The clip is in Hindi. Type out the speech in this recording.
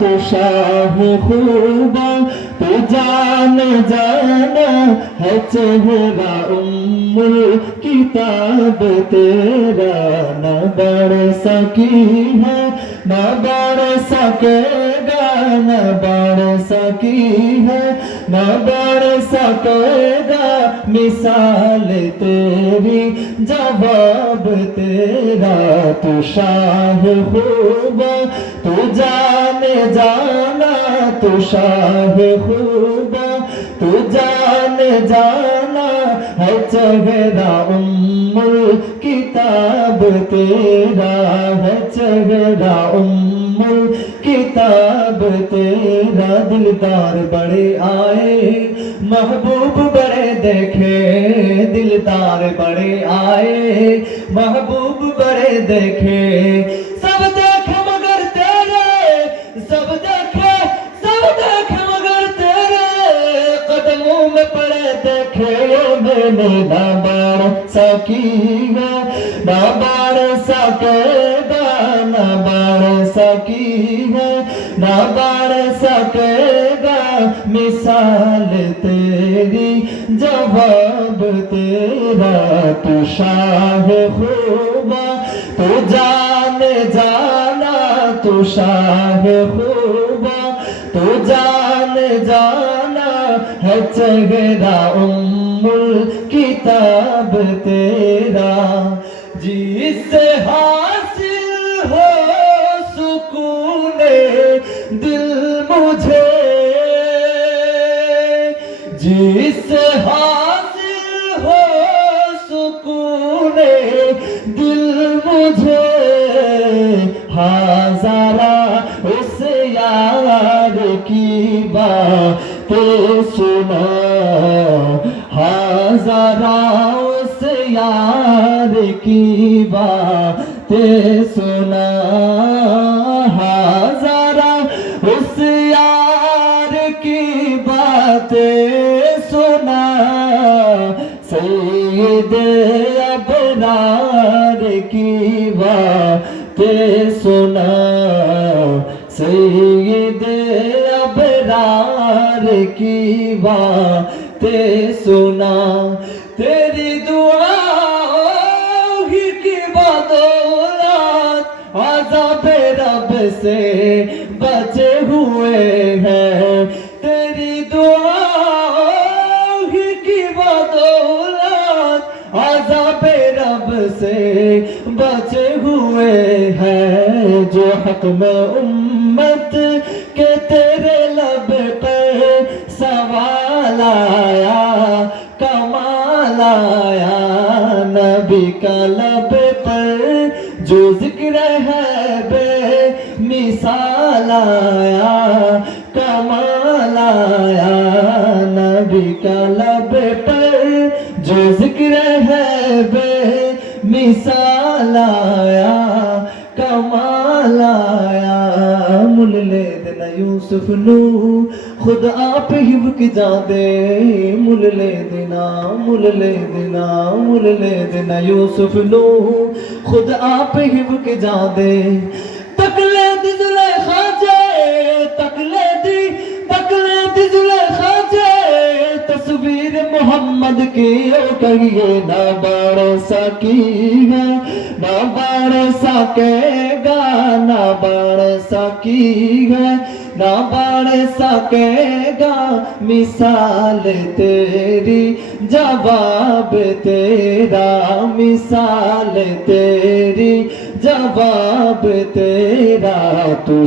तो शाह खुदा तो जान जाना है चेहरा उम्मुल किताब तेरा न बढ़ सकी है न बढ़ सकेगा न बढ़ सकी है न बढ़ सकेगा मिसाल तेरी जवाब तेरा तू शाह खुदा तू जाने जाना तू शाह खुदा तू जाने जाना है चेहरा उम्मुल किताब तेरा है चेहरा उम्मुल किताब तेरा दिलदार बड़े आए महबूब बड़े देखे दिलदार बड़े आए महबूब बड़े देखे सब देखे मगर तेरे सब देखे मगर तेरे कदमों में पड़े देखे मैंने ना बढ़ सकी है ना बढ़ सकेगा ना बढ़ सकी है ना बढ़ सकेगा मिसाल तेरी जवाब तेरा तू शाह खुदा तू जाने जाना तू शाह खुदा तू जाने जाना है चेहरा उम्मुल किताब तेरा जिससे हासिल हो सुकूने दिल मुझे जिससे हासिल हो सुकूने दिल मुझे हाज़ारा उस यार की बातें सुना हाज़ारा उस यार की बातें सुना हाज़ारा उस यार की बातें सुना सैयद अबरार की बातें सुना सैयद अबरार की बातें सुना तेरी दुआओं की बदौलत अज़ाब रब से बचे हुए हैं तेरी दुआओं की बदौलत अज़ाब रब से बचे हुए हैं जो हक में उम्मत के तेरे लब पे सवाल आया कमाल आया नबी का लब पर जो जिक्र है बे मिसाल आया कमाल आया नबी का लब पर जो जिक्र है बे मिसाल आया कमाल आया मुल ले देना यूसुफ नू खुद आप ही रुक जा दे मुल ले देना मुल ले देना मुल ले देना यूसुफ नू खुद आप ही रुक जा दे तकले दी जुलेखा जे तकले दी जुलेखा जे तस्वीर मोहम्मद की कहिए ना बढ़ सकी है ना बढ़ सकेगा ना बढ़ सकी है ना बढ़ सकेगा मिसाल तेरी जवाब तेरा मिसाल तेरी जवाब तेरा तू